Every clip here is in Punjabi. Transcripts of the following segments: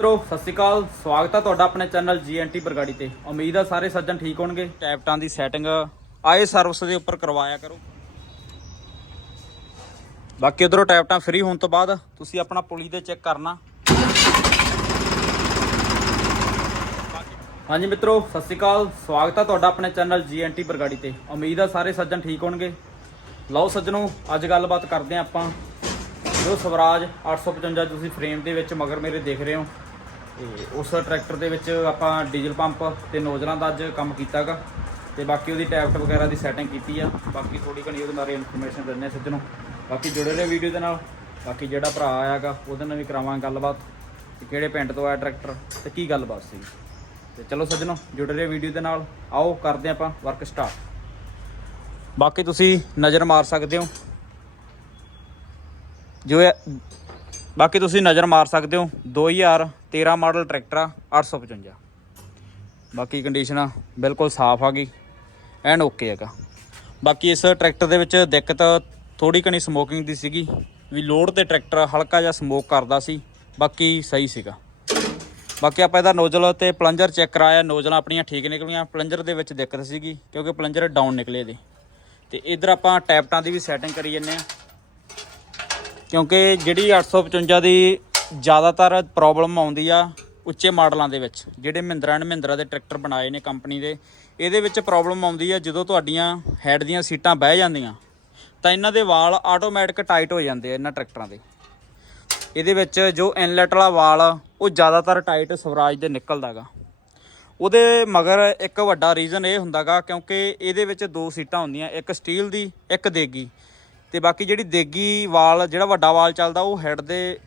ਮਿੱਤਰੋ, ਸਤਿ ਸ਼੍ਰੀ ਅਕਾਲ। ਸਵਾਗਤ ਹੈ ਤੁਹਾਡਾ ਆਪਣੇ ਚੈਨਲ ਜੀਐਨਟੀ ਬਰਗਾੜੀ ਤੇ। ਉਮੀਦ ਆ ਸਾਰੇ ਸੱਜਣ ਠੀਕ ਹੋਣਗੇ। ਟੈਪਟਾਂ ਦੀ ਸੈਟਿੰਗ ਆਏ ਸਰਵਿਸ ਦੇ ਉੱਪਰ ਕਰਵਾਇਆ ਕਰੋ। ਬਾਕੀ ਉਧਰੋਂ ਟੈਪਟਾਂ ਫ੍ਰੀ ਹੋਣ ਤੋਂ ਬਾਅਦ ਤੁਸੀਂ ਆਪਣਾ ਪੁਲੀ ਦੇ ਚੈੱਕ ਕਰਨਾ। ਹਾਂਜੀ ਮਿੱਤਰੋ, ਸਤਿ ਸ਼੍ਰੀ ਅਕਾਲ। ਸਵਾਗਤ ਹੈ ਤੁਹਾਡਾ ਆਪਣੇ ਚੈਨਲ ਜੀਐਨਟੀ ਬਰਗਾੜੀ ਤੇ। ਉਮੀਦ ਆ ਸਾਰੇ ਸੱਜਣ ਠੀਕ ਹੋਣਗੇ। ਲਓ ਸੱਜਣੋ, ਅੱਜ ਗੱਲਬਾਤ ਕਰਦੇ ਹਾਂ ਆਪਾਂ। ਜੋ ਸਵਰਾਜ 855 ਤੁਸੀਂ ਫਰੇਮ ਦੇ ਵਿੱਚ ਮਗਰ ਮੇਰੇ ਦੇਖ ਰਹੇ ਹੋ। ਤੇ ਉਸ ਟਰੈਕਟਰ ਦੇ ਵਿੱਚ ਆਪਾਂ ਡੀਜ਼ਲ ਪੰਪ ਤੇ ਨੋਜ਼ਲਾਂ ਦਾ ਅੱਜ ਕੰਮ ਕੀਤਾਗਾ ਤੇ ਬਾਕੀ ਉਹਦੀ ਟੈਪਟ ਵਗੈਰਾ ਦੀ ਸੈਟਿੰਗ ਕੀਤੀ ਆ। ਬਾਕੀ ਥੋੜੀ ਘਣੀ ਉਹਦੇ ਬਾਰੇ ਇਨਫੋਰਮੇਸ਼ਨ ਦਿੰਦੇ ਆ ਨੂੰ। ਬਾਕੀ ਜੁੜੇ ਰਹੇ ਵੀਡੀਓ ਦੇ ਨਾਲ। ਬਾਕੀ ਜਿਹੜਾ ਭਰਾ ਆਇਆਗਾ, ਉਹਦੇ ਨਾਲ ਵੀ ਕਰਾਵਾਂਗੇ ਗੱਲਬਾਤ ਕਿ ਕਿਹੜੇ ਪਿੰਡ ਤੋਂ ਆਇਆ ਟਰੈਕਟਰ ਤੇ ਕੀ ਗੱਲਬਾਤ ਸੀ। ਤੇ ਚਲੋ ਸੱਜਣੋ ਜੁੜੇ ਰਹੇ ਵੀਡੀਓ ਦੇ ਨਾਲ। ਆਓ ਕਰਦੇ ਆਪਾਂ ਵਰਕ ਸਟਾਰਟ ਬਾਕੀ ਤੁਸੀਂ ਨਜ਼ਰ ਮਾਰ ਸਕਦੇ ਹੋ। ਜੋ ਬਾਕੀ ਤੁਸੀਂ ਨਜ਼ਰ ਮਾਰ ਸਕਦੇ ਹੋ। 2013 ਮਾਡਲ ਟਰੈਕਟਰ ਆ 855 ਬਾਕੀ ਕੰਡੀਸ਼ਨ ਬਿਲਕੁਲ ਸਾਫ਼ ਆ ਗਈ ਐਨ ਓਕੇ ਹੈਗਾ। ਬਾਕੀ ਇਸ ਟਰੈਕਟਰ ਦੇ ਵਿੱਚ ਦਿੱਕਤ ਥੋੜੀ ਘਣੀ ਸਮੋਕਿੰਗ ਦੀ ਸੀਗੀ, ਵੀ ਲੋਡ ਤੇ ਟਰੈਕਟਰ ਹਲਕਾ ਜਿਹਾ ਸਮੋਕ ਕਰਦਾ ਸੀ, ਬਾਕੀ ਸਹੀ ਸੀਗਾ। ਬਾਕੀ ਆਪਾਂ ਇਹਦਾ ਨੋਜ਼ਲ ਤੇ ਪਲੰਜਰ ਚੈੱਕ ਕਰਾਇਆ, ਨੋਜ਼ਲਾਂ ਆਪਣੀਆਂ ਠੀਕ ਨਿਕਲੀਆਂ ਪਲੰਜਰ ਦੇ ਵਿੱਚ ਦਿੱਕਤ ਸੀਗੀ, ਕਿਉਂਕਿ ਪਲੰਜਰ ਡਾਊਨ ਨਿਕਲੇ ਦੇ ਤੇ ਇਧਰ ਆਪਾਂ ਟੈਪਟਾਂ ਦੀ ਵੀ ਸੈਟਿੰਗ ਕਰੀ ਜੰਨੇ ਆ ਕਿਉਂਕਿ ਜਿਹੜੀ 855 ਦੀ ਜ਼ਿਆਦਾਤਰ ਪ੍ਰੋਬਲਮ ਆਉਂਦੀ ਆ ਉੱਚੇ ਮਾਡਲਾਂ ਦੇ ਵਿੱਚ, ਜਿਹੜੇ ਮਹਿੰਦਰਾ ਐਂਡ ਮਹਿੰਦਰਾ ਦੇ ਟਰੈਕਟਰ ਬਣਾਏ ਨੇ ਕੰਪਨੀ ਦੇ। ਇਹਦੇ ਵਿੱਚ ਪ੍ਰੋਬਲਮ ਆਉਂਦੀ ਆ ਜਦੋਂ ਤੁਹਾਡੀਆਂ ਹੈਡ ਦੀਆਂ ਸੀਟਾਂ ਬਹਿ ਜਾਂਦੀਆਂ, ਤਾਂ ਇਹਨਾਂ ਦੇ ਵਾਲ ਆਟੋਮੈਟਿਕ ਟਾਈਟ ਹੋ ਜਾਂਦੇ ਆ ਇਹਨਾਂ ਟਰੈਕਟਰਾਂ ਦੇ। ਇਹਦੇ ਵਿੱਚ ਜੋ ਇਨਲੈਟ ਵਾਲਾ ਵਾਲ ਉਹ ਜ਼ਿਆਦਾਤਰ ਟਾਈਟ ਸਵਰਾਜ ਦੇ ਨਿਕਲਦਾਗਾ ਉਹਦੇ ਮਗਰ ਇੱਕ ਵੱਡਾ ਰੀਜ਼ਨ ਇਹ ਹੁੰਦਾਗਾ ਕਿਉਂਕਿ ਇਹਦੇ ਵਿੱਚ ਦੋ ਸੀਟਾਂ ਹੁੰਦੀਆਂ, ਇੱਕ ਸਟੀਲ ਦੀ, ਇੱਕ ਦੇਗੀ। ਤੇ ਬਾਕੀ ਜਿਹੜੀ ਦੇਗੀ ਵਾਲ, ਜਿਹੜਾ ਵੱਡਾ ਵਾਲ ਚੱਲਦਾ, ਉਹ ਹੈਡ ਦੇ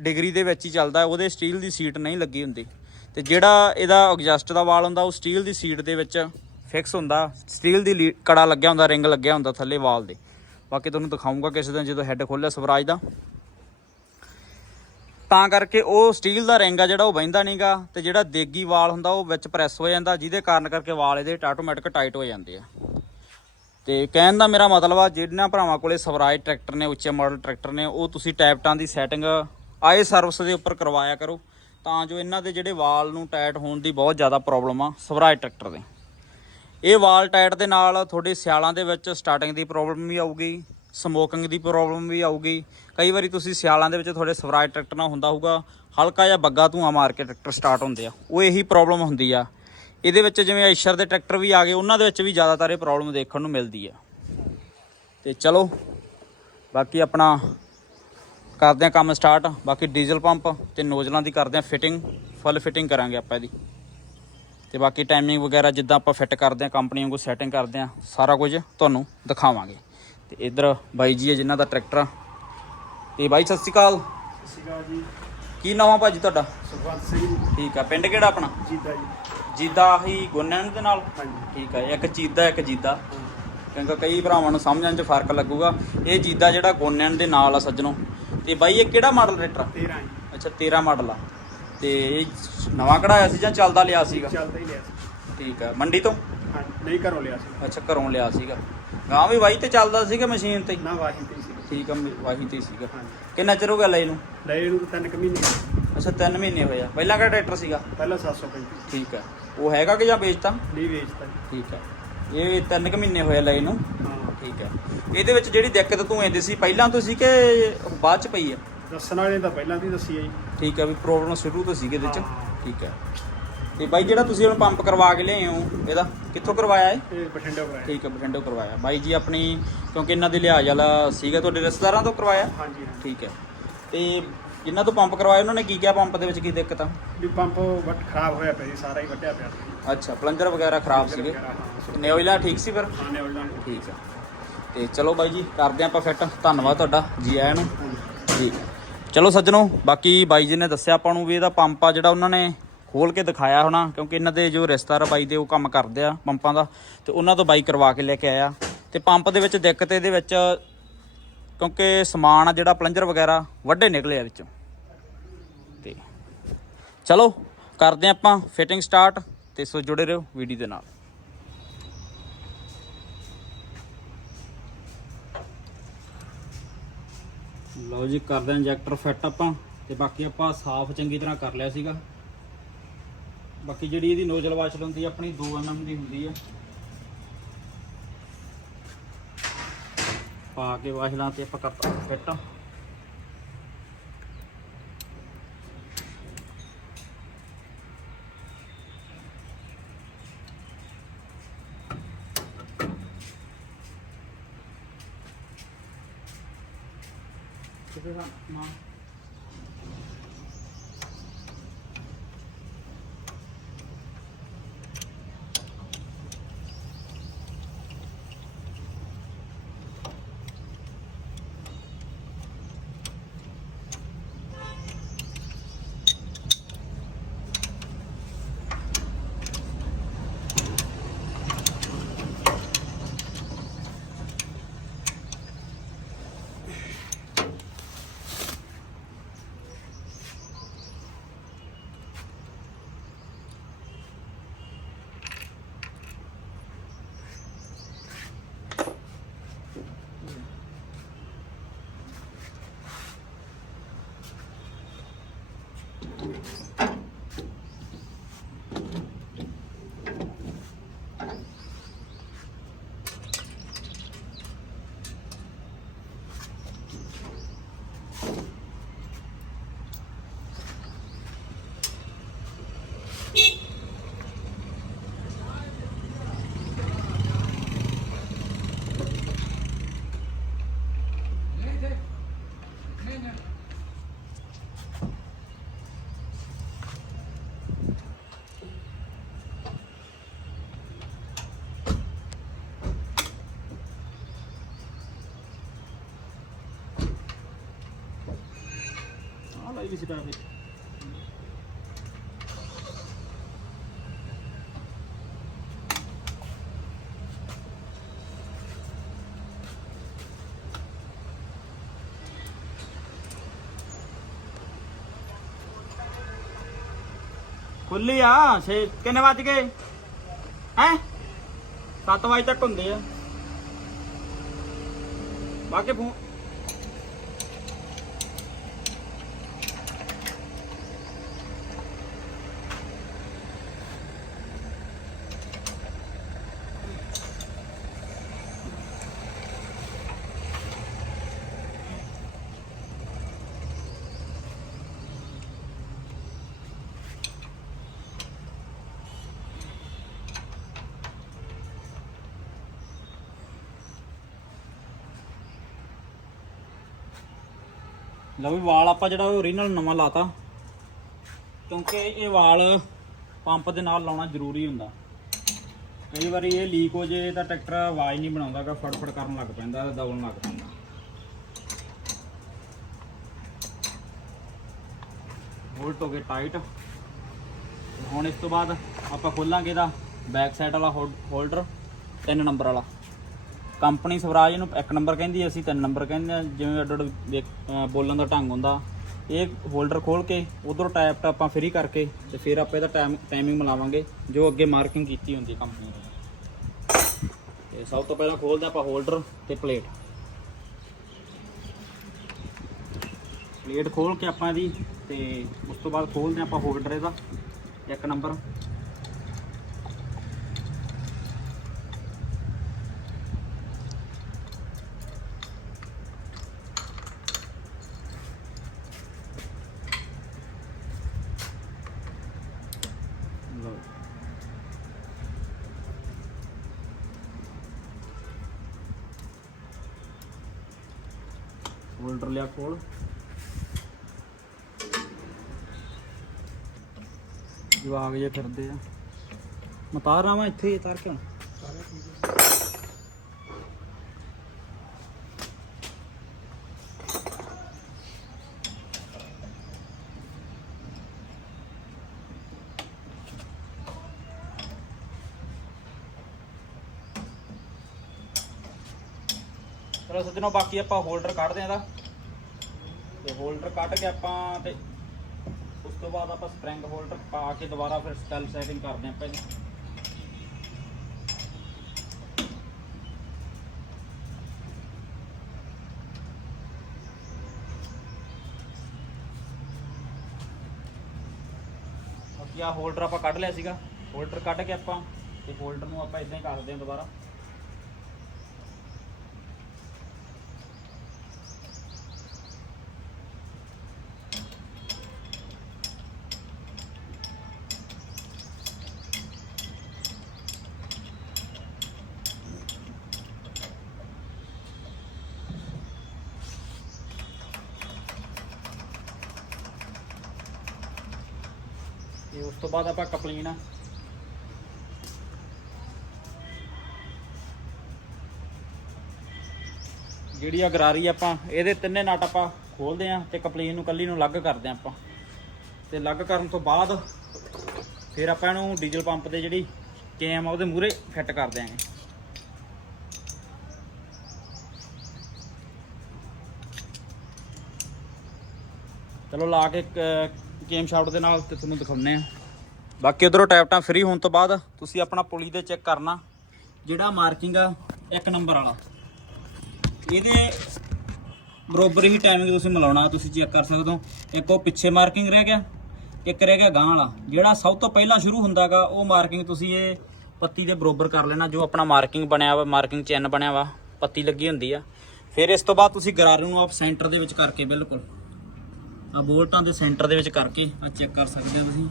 ਡਿਗਰੀ ਦੇ ਵਿੱਚ ਹੀ ਚੱਲਦਾ ਉਹਦੇ ਸਟੀਲ ਦੀ ਸੀਟ ਨਹੀਂ ਲੱਗੀ ਹੁੰਦੀ। ਤੇ ਜਿਹੜਾ ਇਹਦਾ ਐਗਜ਼ਾਸਟ ਦਾ ਵਾਲ ਹੁੰਦਾ, ਉਹ ਸਟੀਲ ਦੀ ਸੀਟ ਦੇ ਵਿੱਚ ਫਿਕਸ ਹੁੰਦਾ। ਸਟੀਲ ਦੀ ਲੀ- ਕੜਾ ਲੱਗਿਆ ਹੁੰਦਾ, ਰਿੰਗ ਲੱਗਿਆ ਹੁੰਦਾ ਥੱਲੇ ਵਾਲ ਦੇ। ਬਾਕੀ ਤੁਹਾਨੂੰ ਦਿਖਾਉਂਗਾ ਕਿਸੇ ਦਿਨ ਜਦੋਂ ਹੈੱਡ ਖੋਲਿਆ ਸਵਰਾਜ ਦਾ। ਤਾਂ ਕਰਕੇ ਉਹ ਸਟੀਲ ਦਾ ਰਿੰਗ ਆ ਜਿਹੜਾ, ਉਹ ਬਹਿੰਦਾ ਨਹੀਂਗਾ ਤੇ ਜਿਹੜਾ ਦੇਗੀ ਵਾਲ ਹੁੰਦਾ, ਉਹ ਵਿੱਚ ਪ੍ਰੈਸ ਹੋ ਜਾਂਦਾ, ਜਿਹਦੇ ਕਾਰਨ ਕਰਕੇ ਵਾਲ ਇਹਦੇ ਆਟੋਮੈਟਿਕ ਟਾਈਟ ਹੋ ਜਾਂਦੇ ਆ। ਤੇ ਕਹਿਣ ਦਾ ਮੇਰਾ ਮਤਲਬ ਆ ਜਿਹਨਾਂ ਭਰਾਵਾਂ ਕੋਲੇ ਸਵਰਾਜ ਟਰੈਕਟਰ ਨੇ, ਉੱਚੇ ਮਾਡਲ ਟਰੈਕਟਰ ਨੇ, ਉਹ ਤੁਸੀਂ ਟੈਪਟਾਂ ਦੀ ਸੈਟਿੰਗ ਆਏ ਸਰਵਿਸ ਦੇ ਉੱਪਰ ਕਰਵਾਇਆ ਕਰੋ। ਤਾਂ ਜੋ ਇਹਨਾਂ ਦੇ ਜਿਹੜੇ ਵਾਲ ਨੂੰ ਟਾਈਟ ਹੋਣ ਦੀ ਬਹੁਤ ਜ਼ਿਆਦਾ ਪ੍ਰੋਬਲਮ ਆ, ਸਵਰਾਜ ਟਰੈਕਟਰ ਦੇ। ਇਹ ਵਾਲ ਟਾਈਟ ਦੇ ਨਾਲ ਤੁਹਾਡੇ ਸਿਆਲਾਂ ਦੇ ਵਿੱਚ ਸਟਾਰਟਿੰਗ ਦੀ ਪ੍ਰੋਬਲਮ ਵੀ ਆਊਗੀ ਸਮੋਕਿੰਗ ਦੀ ਪ੍ਰੋਬਲਮ ਵੀ ਆਊਗੀ। ਕਈ ਵਾਰੀ ਤੁਸੀਂ ਸਿਆਲਾਂ ਦੇ ਵਿੱਚ ਤੁਹਾਡੇ ਸਵਰਾਜ ਟਰੈਕਟਰ ਨਾਲ ਹੁੰਦਾ ਹੋਊਗਾ, ਹਲਕਾ ਜਿਹਾ ਬੱਗਾ ਧੂਆਂ ਮਾਰ ਕੇ ਟਰੈਕਟਰ ਸਟਾਰਟ ਹੁੰਦੇ ਆ। ਉਹ ਇਹੀ ਪ੍ਰੋਬਲਮ ਹੁੰਦੀ ਆ। ਇਹਦੇ ਵਿੱਚ ਜਿਵੇਂ ਆਇਸ਼ਰ ਦੇ ਟਰੈਕਟਰ ਵੀ ਆ ਗਏ, ਉਹਨਾਂ ਦੇ ਵਿੱਚ ਵੀ ਜ਼ਿਆਦਾਤਰ ਇਹ ਪ੍ਰੋਬਲਮ ਦੇਖਣ ਨੂੰ ਮਿਲਦੀ ਆ। ਤੇ ਚਲੋ, ਬਾਕੀ ਆਪਣਾ ਕਰਦੇ ਆ ਕੰਮ ਸਟਾਰਟ ਬਾਕੀ ਡੀਜ਼ਲ ਪੰਪ ਤੇ ਨੋਜ਼ਲਾਂ ਦੀ ਕਰਦੇ ਆ ਫਿਟਿੰਗ ਫੁੱਲ ਫਿਟਿੰਗ ਕਰਾਂਗੇ ਆਪਾਂ ਇਹਦੀ। ਤੇ ਬਾਕੀ ਟਾਈਮਿੰਗ ਵਗੈਰਾ ਜਿੱਦਾਂ ਆਪਾਂ ਫਿੱਟ ਕਰਦੇ ਆ ਕੰਪਨੀ ਵਾਂਗੂ ਸੈਟਿੰਗ ਕਰਦੇ ਆ ਸਾਰਾ ਕੁਝ ਤੁਹਾਨੂੰ ਦਿਖਾਵਾਂਗੇ। ਤੇ ਇਧਰ ਬਾਈ ਜੀ ਹੈ ਜਿਨ੍ਹਾਂ ਦਾ ਟਰੈਕਟਰ ਆ। ਤੇ ਬਾਈ ਸਤਿ ਸ਼੍ਰੀ ਅਕਾਲ। ਸਿਕਾ ਜੀ। ਕੀ ਨਾਮ ਆ ਭਾਜੀ ਤੁਹਾਡਾ? ਸੁਖਵੰਤ ਸਿੰਘ ਠੀਕ ਆ ਪਿੰਡ ਕਿਹੜਾ ਆਪਣਾ? ਜੀਤਾ ਜੀ। ਜੀਦਾ ਹੀ ਗੁੰਨਣ ਦੇ ਨਾਲ? ਹਾਂਜੀ। ਠੀਕ ਆ ਇੱਕ ਚੀਦਾ ਇੱਕ ਜੀਦਾ। ਕਿਉਂਕਿ ਕਈ ਭਰਾਵਾਂ ਨੂੰ ਸਮਝਣ 'ਚ ਫ਼ਰਕ ਲੱਗੂਗਾ। ਇਹ ਜੀਦਾ ਜਿਹੜਾ ਗੋਨੈਣ ਦੇ ਨਾਲ ਆ ਸੱਜਣੋ। ਤੇ ਬਾਈ ਇਹ ਕਿਹੜਾ ਮਾਡਲ ਟਰੈਕਟਰ ਆ? 13 ਜੀ। ਅੱਛਾ 13 ਮਾਡਲ ਆ। ਤੇ ਇਹ ਨਵਾਂ ਕਢਾਇਆ ਸੀ ਜਾਂ ਚੱਲਦਾ ਲਿਆ ਸੀਗਾ? ਚੱਲਦਾ ਹੀ ਲਿਆ ਸੀ। ਠੀਕ ਆ। ਮੰਡੀ ਤੋਂ? ਹਾਂ ਨਹੀਂ ਘਰੋਂ ਲਿਆ ਸੀ। ਅੱਛਾ ਘਰੋਂ ਲਿਆ ਸੀਗਾ। ਗਾਂ ਵੀ ਵਾਹੀ ਤੇ ਚੱਲਦਾ ਸੀਗਾ ਮਸ਼ੀਨ ਤੇ? ਨਾ ਵਾਹੀ ਤੇ ਸੀ ਠੀਕ ਆ ਵਾਹੀ ਤੇ ਸੀਗਾ। ਕਿੰਨਾ ਚਿਰ ਹੋ ਗਿਆ ਲੈ ਇਹਨੂੰ ਲੈ ਇਹਨੂੰ ਤਾਂ ਤਿੰਨ ਕੁ ਮਹੀਨੇ ਹੋਏ। ਅੱਛਾ 3 ਮਹੀਨੇ ਹੋਏ ਆ। ਪਹਿਲਾਂ ਕਿਹੜਾ ਟਰੈਕਟਰ ਸੀਗਾ? ਪਹਿਲਾਂ 735 ਠੀਕ ਆ। ਉਹ ਹੈਗਾ ਕਿ ਜਾਂ ਵੇਚਤਾ? ਨਹੀਂ ਵੇਚਤਾ। ਠੀਕ ਆ। ਇਹ 3 ਕੁ ਮਹੀਨੇ ਹੋਏ ਆ ਲੈ ਇਹਨੂੰ ਹਾਂ ਠੀਕ ਹੈ। ਇਹਦੇ ਵਿੱਚ ਜਿਹੜੀ ਦਿੱਕਤ ਤੂੰ ਆਂਦੀ ਸੀ ਪਹਿਲਾਂ ਤੋਂ ਸੀ ਕਿ ਬਾਅਦ ਚ ਪਈ ਆ ਦੱਸਣ ਵਾਲੇ ਤਾਂ ਪਹਿਲਾਂ ਵੀ ਦੱਸੀ ਆ ਜੀ। ਠੀਕ ਹੈ ਵੀ ਪ੍ਰੋਬਲਮ ਸ਼ੁਰੂ ਤੋਂ ਸੀਗੇ ਇਹਦੇ ਚ। ਹਾਂ। ਠੀਕ ਹੈ। ਤੇ ਬਾਈ ਜਿਹੜਾ ਤੁਸੀਂ ਹੁਣ ਪੰਪ ਕਰਵਾ ਕੇ ਲਿਆਏ ਹੋ ਇਹਦਾ ਕਿੱਥੋਂ ਕਰਵਾਇਆ ਹੈ ਇਹ ਬਠਿੰਡਾ ਕਰਾਇਆ ਠੀਕ ਹੈ ਬਠਿੰਡੋਂ ਕਰਵਾਇਆ। ਬਾਈ ਜੀ ਆਪਣੀ ਕਿਉਂਕਿ ਇਹਨਾਂ ਦੇ ਲਿਹਾਜ਼ ਵਾਲਾ ਸੀਗਾ ਤੁਹਾਡੇ ਰਿਸ਼ਤੇਦਾਰਾਂ ਤੋਂ ਕਰਵਾਇਆ? ਹਾਂਜੀ ਹਾਂ ਠੀਕ ਹੈ। ਤੇ ਜਿਨ੍ਹਾਂ ਤੋਂ ਪੰਪ ਕਰਵਾਇਆ ਉਹਨਾਂ ਨੇ ਕੀ ਕਿਹਾ ਪੰਪ ਦੇ ਵਿੱਚ ਕੀ ਦਿੱਕਤ ਆ? ਵੀ ਪੰਪ ਵੱਟ ਖਰਾਬ ਹੋਇਆ ਪਿਆ ਜੀ ਸਾਰਾ ਹੀ ਵੱਟਿਆ ਪਿਆ। ਅੱਛਾ ਪਲੰਜਰ ਵਗੈਰਾ ਖਰਾਬ ਸੀਗੇ। ਹਾਂ ਨਿਓਇਲਾ ਠੀਕ ਸੀ ਫਿਰ? ਨੇ ਉਹਨਾਂ ਠੀਕ ਆ ਤੇ ਚਲੋ ਬਾਈ ਜੀ, ਕਰਦੇ ਆਪਾਂ ਫਿੱਟ ਧੰਨਵਾਦ ਤੁਹਾਡਾ, ਜੀ ਆਇਆਂ ਨੂੰ। ਜੀ। ਚਲੋ ਸੱਜਣੋ, ਬਾਕੀ ਬਾਈ ਜੀ ਨੇ ਦੱਸਿਆ ਆਪਾਂ ਨੂੰ ਵੀ ਇਹਦਾ ਪੰਪ ਆ ਜਿਹੜਾ ਉਹਨਾਂ ਨੇ ਖੋਲ ਕੇ ਦਿਖਾਇਆ ਹੋਣਾ, ਕਿਉਂਕਿ ਇਹਨਾਂ ਦੇ ਜੋ ਰਿਸ਼ਤੇਦਾਰ ਬਾਈ ਦੇ, ਉਹ ਕੰਮ ਕਰਦੇ ਆ ਪੰਪਾਂ ਦਾ, ਤੇ ਉਹਨਾਂ ਤੋਂ ਬਾਈ ਕਰਵਾ ਕੇ ਲੈ ਕੇ ਆਇਆ। ਤੇ ਪੰਪ ਦੇ ਵਿੱਚ ਦਿੱਕਤ ਇਹਦੇ ਵਿੱਚ, ਕਿਉਂਕਿ ਸਮਾਨ ਆ ਜਿਹੜਾ ਪਲੰਜਰ ਵਗੈਰਾ, ਵੱਡੇ ਨਿਕਲੇ ਆ ਵਿੱਚੋਂ। ਤੇ ਚਲੋ, ਕਰਦੇ ਆਪਾਂ ਫਿਟਿੰਗ ਸਟਾਰਟ ਤੇ ਸੋ ਜੁੜੇ ਰਹੋ ਵੀਡੀਓ ਦੇ ਨਾਲ। ਲਓ ਜੀ, ਕਰਦੇ ਹਾਂ ਇੰਜੈਕਟਰ ਫਿੱਟ ਆਪਾਂ, ਤੇ ਬਾਕੀ ਆਪਾਂ ਸਾਫ਼ ਚੰਗੀ ਤਰ੍ਹਾਂ ਕਰ ਲਿਆ ਸੀਗਾ। ਬਾਕੀ ਜਿਹੜੀ ਇਹਦੀ ਨੋਜ਼ਲ ਵਾਸ਼ਲ ਹੁੰਦੀ ਆ, ਆਪਣੀ 2 mm ਦੀ ਹੁੰਦੀ ਆ। ਪਾ ਕੇ ਵਾਸ਼ਲਾਂ ਤੇ ਆਪਾਂ ਕਰ ਫਿੱਟ ਆ ਲਈ ਵੀ ਸਿਟਾ ਦੇ ਖੁੱਲੀ ਆ ਛੇ ਕਿੰਨੇ ਵੱਜ ਗਏ ਹੈ 7 ਵਜੇ ਤੱਕ ਹੁੰਦੇ ਆ ਬਾਕੀ ਫੋਨ ਲਓ ਵੀ ਵਾਲ ਆਪਾਂ ਜਿਹੜਾ ਉਹ ਓਰੀਜਨਲ ਨਵਾਂ ਲਾਤਾ। ਕਿਉਂਕਿ ਇਹ ਵਾਲ ਪੰਪ ਦੇ ਨਾਲ ਲਾਉਣਾ ਜ਼ਰੂਰੀ ਹੁੰਦਾ। ਕਈ ਵਾਰੀ ਇਹ ਲੀਕ ਹੋ ਜੇ ਤਾਂ ਟਰੈਕਟਰ ਆਵਾਜ਼ ਨਹੀਂ ਬਣਾਉਂਦਾਗਾ, ਫੜਫੜ ਕਰਨ ਲੱਗ ਪੈਂਦਾ, ਦੌੜਨ ਲੱਗ ਪੈਂਦਾ। ਹੋਲਟ ਹੋ ਗਏ ਟਾਈਟ ਹੁਣ ਇਸ ਤੋਂ ਬਾਅਦ ਆਪਾਂ ਖੋਲਾਂਗੇ ਇਹਦਾ ਬੈਕ ਸਾਈਡ ਵਾਲਾ ਹੋਲਡਰ 3 ਨੰਬਰ ਵਾਲਾ। ਕੰਪਨੀ ਸਵਰਾਜ ਨੂੰ ਇੱਕ ਨੰਬਰ ਕਹਿੰਦੀ ਹੈ, ਅਸੀਂ ਤਿੰਨ ਨੰਬਰ ਕਹਿੰਦੇ ਆ ਜਿਵੇਂ ਅੱਡ ਅੱਡ ਬੋਲਣ ਦਾ ਢੰਗ ਹੁੰਦਾ। ਇਹ ਹੋਲਡਰ ਖੋਲ ਕੇ ਉਧਰੋਂ ਟੈਪ ਆਪਾਂ ਫ੍ਰੀ ਕਰਕੇ ਤੇ ਫਿਰ ਆਪਾਂ ਇਹਦਾ ਟਾਈਮ ਟਾਈਮਿੰਗ ਮਿਲਾਵਾਂਗੇ ਜੋ ਅੱਗੇ ਮਾਰਕਿੰਗ ਕੀਤੀ ਹੁੰਦੀ ਹੈ ਕੰਪਨੀ ਨੇ ਤੇ ਸਭ ਤੋਂ ਪਹਿਲਾਂ ਖੋਲਦੇ ਆਪਾਂ ਹੋਲਡਰ ਤੇ ਪਲੇਟ ਪਲੇਟ ਖੋਲ ਕੇ ਆਪਾਂ ਇਹਦੀ ਤੇ ਉਸ ਤੋਂ ਬਾਅਦ ਖੋਲਦੇ ਆਪਾਂ ਹੋਲਡਰ ਇਹਦਾ ਇੱਕ ਨੰਬਰ। ਹੋਲਡਰ ਲਿਆ ਕੋਲ ਜਵਾਗ ਜੇ ਫਿਰਦੇ ਆ। ਮੈਂ ਤਾਰ ਆਵਾਂ ਇੱਥੇ ਹੀ, ਤਾਰ ਕਿਉਂ? ਚਲੋ ਸੱਜਣੋ ਬਾਕੀ ਆਪਾਂ ਹੋਲਡਰ ਕੱਢਦੇ ਆਂ ਦਾ ਤੇ ਹੋਲਡਰ ਕੱਢ ਕੇ ਆਪਾਂ ਤੇ ਉਸ ਤੋਂ ਬਾਅਦ ਆਪਾਂ ਸਪ੍ਰਿੰਗ ਹੋਲਡਰ ਪਾ ਕੇ ਦੁਬਾਰਾ ਫਿਰ ਸਟੈਲ ਸੈਟਿੰਗ ਕਰਦੇ ਆਪਾਂ ਜੀ ਬਾਕੀ ਆ ਹੋਲਡਰ ਆਪਾਂ ਕੱਢ ਲਿਆ ਸੀਗਾ। ਹੋਲਡਰ ਕੱਢ ਕੇ ਆਪਾਂ ਤੇ ਹੋਲਡਰ ਨੂੰ ਆਪਾਂ ਇਦਾਂ ਹੀ ਕਰਦੇ ਹਾਂ ਦੁਬਾਰਾ। ਤੇ ਉਸ ਤੋਂ ਬਾਅਦ ਆਪਾਂ ਕਪਲੀਨ ਜਿਹੜੀ ਆ ਗਰਾਰੀ ਆਪਾਂ, ਇਹਦੇ ਤਿੰਨੇ ਨਟ ਆਪਾਂ ਖੋਲਦੇ ਆਂ ਤੇ ਕਪਲੀਨ ਨੂੰ ਕੱਲੀ ਨੂੰ ਅਲੱਗ ਕਰਦੇ ਆਂ ਆਪਾਂ। ਤੇ ਅਲੱਗ ਕਰਨ ਤੋਂ ਬਾਅਦ ਫਿਰ ਆਪਾਂ ਇਹਨੂੰ ਡੀਜ਼ਲ ਪੰਪ ਤੇ ਜਿਹੜੀ ਕੈਮ ਆ ਉਹਦੇ ਮੂਹਰੇ ਫਿੱਟ ਕਰ ਦਿਆਂਗੇ। ਚਲੋ ਲਾ ਕੇ ਕੇਮ ਸ਼ਾਟ ਦੇ ਨਾਲ ਤੇ ਤੁਹਾਨੂੰ ਦਿਖਾਉਂਦੇ ਆ ਬਾਕੀ ਉਧਰੋਂ ਟੈਪਟਾਂ ਫ੍ਰੀ ਹੋਣ ਤੋਂ ਬਾਅਦ ਤੁਸੀਂ ਆਪਣਾ ਪੁਲੀ ਤੇ ਚੈੱਕ ਕਰਨਾ, ਜਿਹੜਾ ਮਾਰਕਿੰਗ ਆ, ਇੱਕ ਨੰਬਰ ਵਾਲਾ। ਇਹਦੇ ਬਰੋਬਰ ਹੀ ਟਾਈਮਿੰਗ ਤੁਸੀਂ ਮਿਲਾਉਣਾ, ਤੁਸੀਂ ਚੈੱਕ ਕਰ ਸਕਦੇ ਹੋ। ਇੱਕ ਉਹ ਪਿੱਛੇ ਮਾਰਕਿੰਗ ਰਹਿ ਗਿਆ, ਇੱਕ ਰਹਿ ਗਿਆ ਗਾਂ ਵਾਲਾ। ਜਿਹੜਾ ਸਭ ਤੋਂ ਪਹਿਲਾਂ ਸ਼ੁਰੂ ਹੁੰਦਾਗਾ, ਉਹ ਮਾਰਕਿੰਗ ਤੁਸੀਂ ਇਹ ਪੱਤੀ ਦੇ ਬਰੋਬਰ ਕਰ ਲੈਣਾ, ਜੋ ਆਪਣਾ ਮਾਰਕਿੰਗ ਬਣਿਆ ਵਾ ਮਾਰਕਿੰਗ ਚੈਨ ਬਣਿਆ ਵਾ, ਪੱਤੀ ਲੱਗੀ ਹੁੰਦੀ ਆ। ਫਿਰ ਇਸ ਤੋਂ ਬਾਅਦ ਤੁਸੀਂ ਗਰਾਰੂ ਨੂੰ ਆਪ ਸੈਂਟਰ ਦੇ ਵਿੱਚ ਕਰਕੇ ਬਿਲਕੁਲ। ਆ ਬੋਲਟਾਂ ਦੇ ਸੈਂਟਰ ਦੇ ਵਿੱਚ ਕਰਕੇ ਆ ਚੈੱਕ ਕਰ ਸਕਦੇ ਹੋ ਤੁਸੀਂ।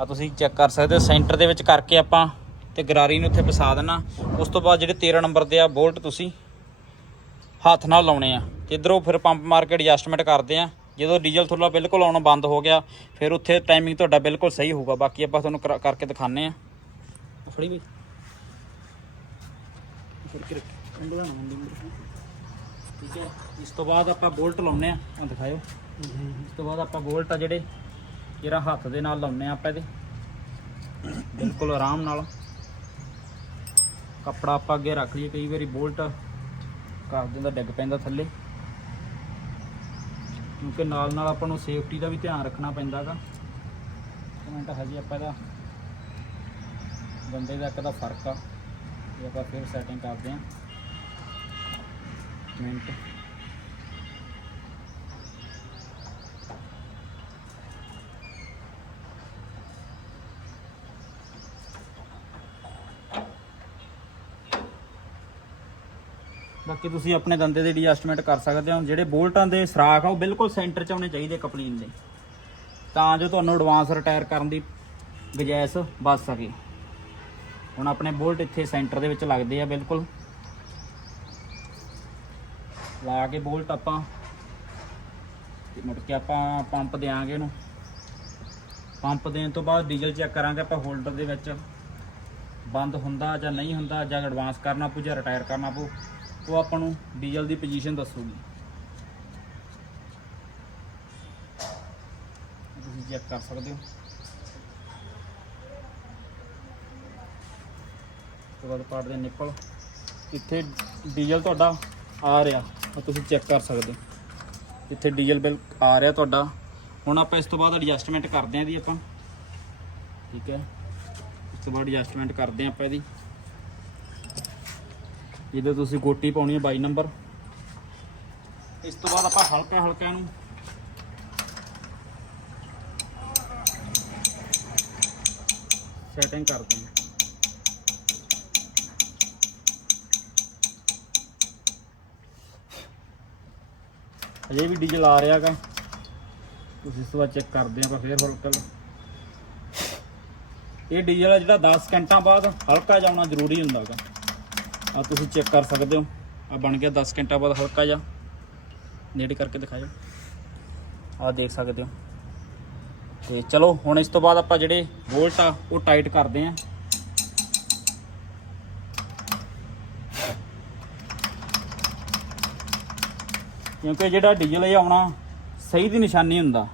ਆ ਤੁਸੀਂ ਚੈੱਕ ਕਰ ਸਕਦੇ ਹੋ, ਸੈਂਟਰ ਦੇ ਵਿੱਚ ਕਰਕੇ ਆਪਾਂ ਤੇ ਗਰਾਰੀ ਨੂੰ ਉੱਥੇ ਫਸਾ ਦੇਣਾ। ਉਸ ਤੋਂ ਬਾਅਦ ਜਿਹੜੇ 13 ਨੰਬਰ ਦੇ ਆ ਬੋਲਟ ਤੁਸੀਂ ਹੱਥ ਨਾਲ ਲਾਉਣੇ ਆ। ਤੇ ਇਧਰੋਂ ਫਿਰ ਪੰਪ ਮਾਰ ਕੇ ਐਡਜਸਟਮੈਂਟ ਕਰਦੇ ਆ। ਜਦੋਂ ਡੀਜ਼ਲ ਤੁਹਾਡਾ ਬਿਲਕੁਲ ਆਉਣਾ ਬੰਦ ਹੋ ਗਿਆ, ਫਿਰ ਉੱਥੇ ਟਾਈਮਿੰਗ ਤੁਹਾਡਾ ਬਿਲਕੁਲ ਸਹੀ ਹੋਊਗਾ। ਬਾਕੀ ਆਪਾਂ ਤੁਹਾਨੂੰ ਕਰਾ- ਕਰਕੇ ਦਿਖਾਣੇ ਆ। ਫੜੀ ਵੀ। ਫੜ ਕੇ ਰੱਖ। ਉਂਗਲਾਂ ਨਾ ਮੁੰਡੀ ਠੀਕ ਹੈ। ਇਸ ਤੋਂ ਬਾਅਦ ਆਪਾਂ ਬੋਲਟ ਲਾਉਣੇ ਆ ਆ ਦਿਖਾਇਓ। ਇਸ ਤੋਂ ਬਾਅਦ ਆਪਾਂ ਬੋਲਟ ਆ ਜਿਹੜੇ, ਜਿਹੜਾ ਹੱਥ ਦੇ ਨਾਲ ਲਾਉਣੇ ਆ ਆਪਾਂ ਇਹਦੇ। ਬਿਲਕੁਲ ਆਰਾਮ ਨਾਲ। ਕੱਪੜਾ ਆਪਾਂ ਅੱਗੇ ਰੱਖ ਲਈਏ। ਕਈ ਵਾਰੀ ਬੋਲਟ ਕਰ ਦਿੰਦਾ ਡਿੱਗ ਪੈਂਦਾ ਥੱਲੇ। ਕਿਉਂਕਿ ਨਾਲ ਨਾਲ ਆਪਾਂ ਨੂੰ ਸੇਫਟੀ ਦਾ ਵੀ ਧਿਆਨ ਰੱਖਣਾ ਪੈਂਦਾਗਾ। ਮਿੰਟ, ਹਜੇ ਆਪਾਂ ਇਹਦਾ ਬੰਦੇ ਦਾ ਇੱਕ ਦਾ ਫ਼ਰਕ ਆ। ਇਹ ਆਪਾਂ ਫਿਰ ਸੈਟਿੰਗ ਕਰਦੇ ਹਾਂ। ਮਿੰਟ ਬਾਕੀ ਤੁਸੀਂ ਆਪਣੇ ਦੰਦੇ ਦੇ ਐਡਜਸਟਮੈਂਟ ਕਰ ਸਕਦੇ ਹੋ। ਜਿਹੜੇ ਬੋਲਟਾਂ ਦੇ ਸਰਾਖ ਆ, ਉਹ ਬਿਲਕੁਲ ਸੈਂਟਰ 'ਚ ਆਉਣੇ ਚਾਹੀਦੇ ਕਪਲੀਨ ਦੇ। ਤਾਂ ਜੋ ਤੁਹਾਨੂੰ ਐਡਵਾਂਸ ਰਿਟਾਇਰ ਕਰਨ ਦੀ ਗੁੰਜਾਇਸ਼ ਬਚ ਸਕੇ। ਹੁਣ ਆਪਣੇ ਬੋਲਟ ਇੱਥੇ ਸੈਂਟਰ ਦੇ ਵਿੱਚ ਲੱਗਦੇ ਆ ਬਿਲਕੁਲ। ਲਾ ਕੇ ਬੋਲਟ ਆਪਾਂ। ਤੇ ਮੁੜ ਕੇ ਆਪਾਂ ਪੰਪ ਦੇਾਂਗੇ ਇਹਨੂੰ। ਪੰਪ ਦੇਣ ਤੋਂ ਬਾਅਦ ਡੀਜ਼ਲ ਚੈੱਕ ਕਰਾਂਗੇ ਆਪਾਂ ਹੋਲਡਰ ਦੇ ਵਿੱਚ। ਬੰਦ ਹੁੰਦਾ ਜਾਂ ਨਹੀਂ ਹੁੰਦਾ, ਜਾਂ ਐਡਵਾਂਸ ਕਰਨਾ ਪਊ ਜਾਂ ਰਿਟਾਇਰ ਕਰਨਾ ਪਊ, ਉਹ ਆਪਾਂ ਨੂੰ ਡੀਜ਼ਲ ਦੀ ਪੋਜੀਸ਼ਨ ਦੱਸੂਗੀ। ਤੁਸੀਂ ਚੈੱਕ ਕਰ ਸਕਦੇ ਹੋ। ਤੋਂ ਬਾਅਦ ਪਾੜ ਦੇ ਨਿੱਪਲ ਇੱਥੇ ਡੀਜ਼ਲ ਤੁਹਾਡਾ ਆ ਰਿਹਾ। ਉਹ ਤੁਸੀਂ ਚੈੱਕ ਕਰ ਸਕਦੇ ਹੋ। ਇੱਥੇ ਡੀਜ਼ਲ ਬਿੱਲ ਆ ਰਿਹਾ ਤੁਹਾਡਾ। ਹੁਣ ਆਪਾਂ ਇਸ ਤੋਂ ਬਾਅਦ ਐਡਜਸਟਮੈਂਟ ਕਰਦੇ ਆਂ ਇਹਦੀ ਆਪਾਂ। ਠੀਕ ਹੈ। ਇਸ ਤੋਂ ਬਾਅਦ ਐਡਜਸਟਮੈਂਟ ਕਰਦੇ ਆਂ ਆਪਾਂ ਇਹਦੀ। ਜਿਹਦੇ ਤੁਸੀਂ ਗੋਟੀ ਪਾਉਣੀ ਹੈ 22 ਨੰਬਰ। ਇਸ ਤੋਂ ਬਾਅਦ ਆਪਾਂ ਹਲਕਾ ਹਲਕਾ ਨੂੰ ਸੈਟਿੰਗ ਕਰਦੇ ਹਾਂ। ਅਜੇ ਵੀ ਡੀਜ਼ਲ ਆ ਰਿਹਾਗਾ ਤੁਸੀਂ ਇਸ ਤੋਂ ਬਾਅਦ ਚੈੱਕ ਕਰਦੇ ਆਪਾਂ ਫੇਰ ਹਲਕਾ। ਇਹ ਡੀਜ਼ਲ ਆ ਜਿਹੜਾ 10 ਸਕਿੰਟਾਂ ਬਾਅਦ ਹਲਕਾ ਜਾਉਣਾ ਜ਼ਰੂਰੀ ਹੁੰਦਾ ਹੁੰਦਾਗਾ ਆ ਤੁਸੀਂ ਚੈੱਕ ਕਰ ਸਕਦੇ ਹੋ। ਆ ਬਣ ਗਿਆ 10 ਘੰਟਾ ਬਾਅਦ ਹਲਕਾ ਜਿਹਾ। ਨੇੜੇ ਕਰਕੇ ਦਿਖਾਓ ਆ ਦੇਖ ਸਕਦੇ ਹੋ। ਤੇ ਚਲੋ, ਹੁਣ ਇਸ ਤੋਂ ਬਾਅਦ ਆਪਾਂ ਜਿਹੜੇ ਵੋਲਟ ਆ, ਉਹ ਟਾਈਟ ਕਰਦੇ ਆਂ ਕਿਉਂਕਿ ਜਿਹੜਾ ਡੀਜ਼ਲ ਇਹ ਆਉਣਾ ਸਹੀ ਦੀ ਨਿਸ਼ਾਨੀ ਹੁੰਦਾ।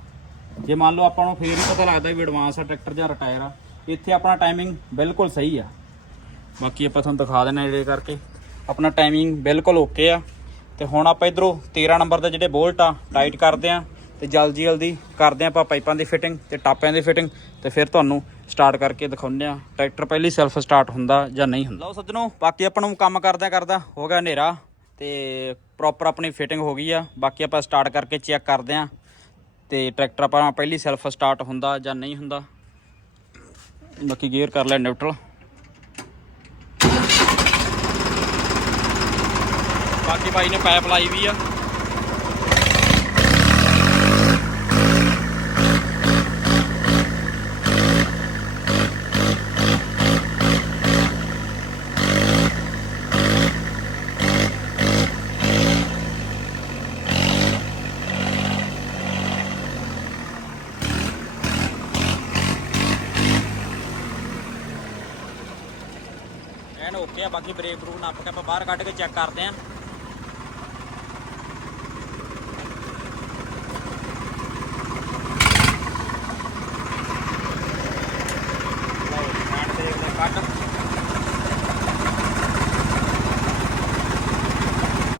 ਜੇ ਮੰਨ ਲਓ ਆਪਾਂ ਨੂੰ ਫੇਰ ਹੀ ਪਤਾ ਲੱਗਦਾ ਵੀ ਐਡਵਾਂਸ ਆ, ਟਰੈਕਟਰ ਜਾਂ ਰਿਟਾਇਰ ਆ, ਇੱਥੇ ਆਪਣਾ ਟਾਈਮਿੰਗ ਬਿਲਕੁਲ ਸਹੀ ਆ। ਬਾਕੀ ਆਪਾਂ ਤੁਹਾਨੂੰ ਦਿਖਾ ਦੇਣਾ ਜਿਹੜੇ ਕਰਕੇ। ਆਪਣਾ ਟਾਈਮਿੰਗ ਬਿਲਕੁਲ ਓਕੇ ਆ। ਤੇ ਹੁਣ ਆਪਾਂ ਇਧਰੋਂ 13 ਨੰਬਰ ਦੇ ਜਿਹੜੇ ਬੋਲਟ ਆ, ਟਾਈਟ ਕਰਦੇ ਆ ਤੇ ਜਲਦੀ ਜਲਦੀ ਕਰਦੇ ਆ ਆਪਾਂ ਪਾਈਪਾਂ ਦੀ ਫਿਟਿੰਗ ਤੇ ਟਾਪਿਆਂ ਦੀ ਫਿਟਿੰਗ ਤੇ ਫਿਰ ਤੁਹਾਨੂੰ ਸਟਾਰਟ ਕਰਕੇ ਦਿਖਾਉਂਦੇ ਆ ਟਰੈਕਟਰ ਪਹਿਲੀ ਸੈਲਫ ਸਟਾਰਟ ਹੁੰਦਾ ਜਾਂ ਨਹੀਂ ਹੁੰਦਾ। ਲਓ ਸੱਜਣੋ, ਬਾਕੀ ਆਪਾਂ ਨੂੰ ਕੰਮ ਕਰਦਿਆਂ ਕਰਦਾ ਹੋ ਗਿਆ ਹਨੇਰਾ। ਤੇ ਪ੍ਰੋਪਰ ਆਪਣੀ ਫਿਟਿੰਗ ਹੋ ਗਈ ਆ। ਬਾਕੀ ਆਪਾਂ ਸਟਾਰਟ ਕਰਕੇ ਚੈੱਕ ਕਰਦੇ ਆ ਤੇ ਟਰੈਕਟਰ ਆਪਾਂ ਪਹਿਲੀ ਸੈਲਫ ਸਟਾਰਟ ਹੁੰਦਾ ਜਾਂ ਨਹੀਂ ਹੁੰਦਾ। ਬਾਕੀ ਗੇਅਰ ਕਰ ਲੈ ਨਿਊਟਰਲ ਬਾਕੀ ਭਾਈ ਨੇ ਪਾਈਪ ਲਾਈ ਵੀ ਆ ਐਨ ਓਕੇ ਆ ਬਾਕੀ ਬ੍ਰੇਕ ਬਰੂਕ ਨੱਪ ਕੇ ਆਪਾਂ ਬਾਹਰ ਕੱਢ ਕੇ ਚੈੱਕ ਕਰਦੇ ਆਂ।